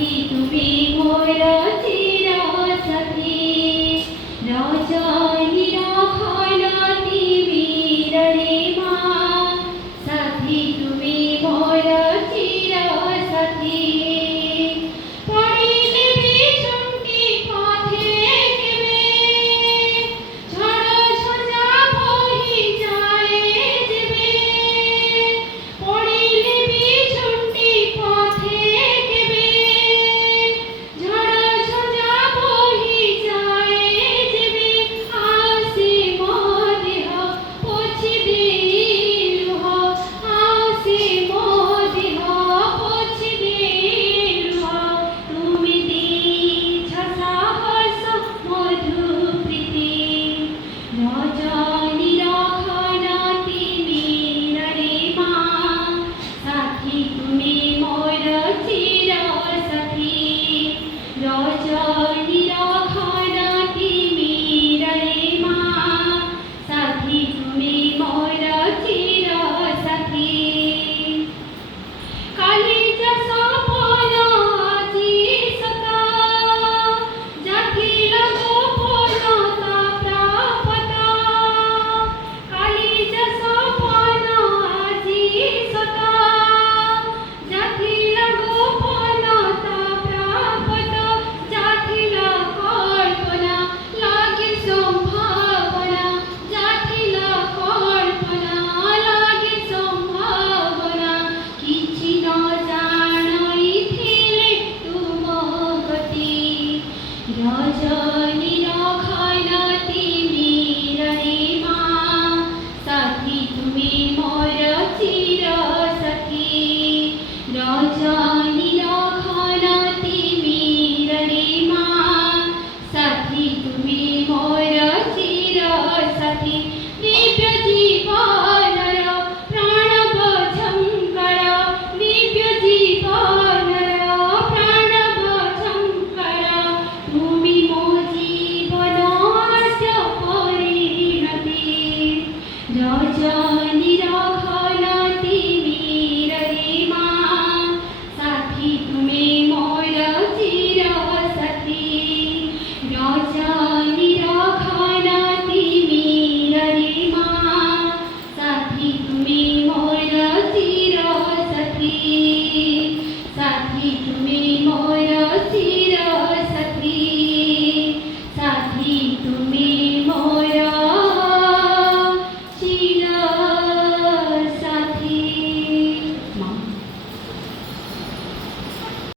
साथी তুমি মোর চির সাথী রজনী রাখালাতি বীররে মা সাথী তুমি মোর চির সাথী পড়িলে বিছুটি পথে কেবে ঝড় ঝঞ্ঝা বহি যায় যেবে পড়িলে বিছুটি পথে কেবে ঝড় ঝঞ্ঝা বহি যায় যেবে আসে মোর দেহ পছিবে লুহ আসে মোর দেহ পছিবে লুহ তুমি দিছ সাহস মধু প্রীতি রজনী রাখালাতি বীররে মা সাথী তুমি মোর চির সাথী রজনী রাখালাতি বীররে মা সাথী তুমি মোর চির সাথী কালিজা সপন আজি সতা জাথিলা গোপনতা প্রাপতা কালিজা সপন আজি সতা জাথিলা গোপনতা প্রাপতা জাথিলা কল্পনা লাগে সম্ভাবনা জাথিলা কল্পনা লাগে সম্ভাবনা କିଛି ନ ଜାଣିଥିଲେ ତୁମ ଗତି ରଜନୀ ରାଖାଲାତି ବୀରରେ ମା ସାଥୀ ତୁମେ ମୋର ଚିର ସାଥୀ ରଜନୀ ରାଖାଲାତି ବୀରରେ ମା ସାଥୀ ତୁମେ ମୋର ଚିର ସାଥୀ ଦିବ୍ୟ ଜୀବନର ପ୍ରାଣବ ଝଙ୍କର ଦିବ୍ୟ ଜୀବନର ପ୍ରାଣବ ଝଙ୍କର ତୁମି ମୋ ଜୀବନ ପରିଣତି ରଜନୀ ରାଖାଲାତି ବୀରରେ ମା ସାଥୀ ତୁମେ ମୋର ଚିର ସାଥୀ ରଜନୀ ରାଖାଲାତି ବୀରରେ ମା ସାଥୀ ତୁମେ ମୋର ଚିର ସାଥୀ ସାଥୀ ତୁମେ ମୋର ଚିର ସାଥୀ ସାଥୀ ତୁମେ